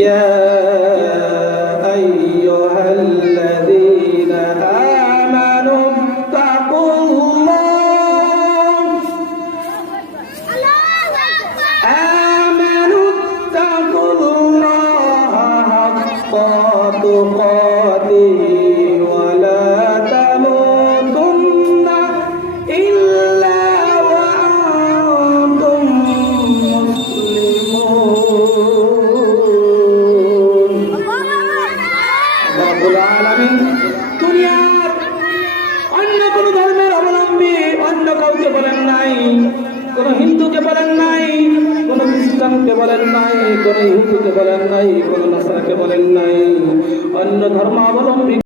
ইয়া আইয়ুহাল্লাযীনা আমানু দুনিয়ার অন্য কোন ধর্মের অবলম্বী অন্য কাউকে বলেন নাই, কোন হিন্দুকে বলেন নাই, কোন খ্রিস্টানকে বলেন নাই, কোন ইহুদিকে বলেন নাই, কোন নাসারাকে বলেন নাই, অন্য ধর্মাবলম্বী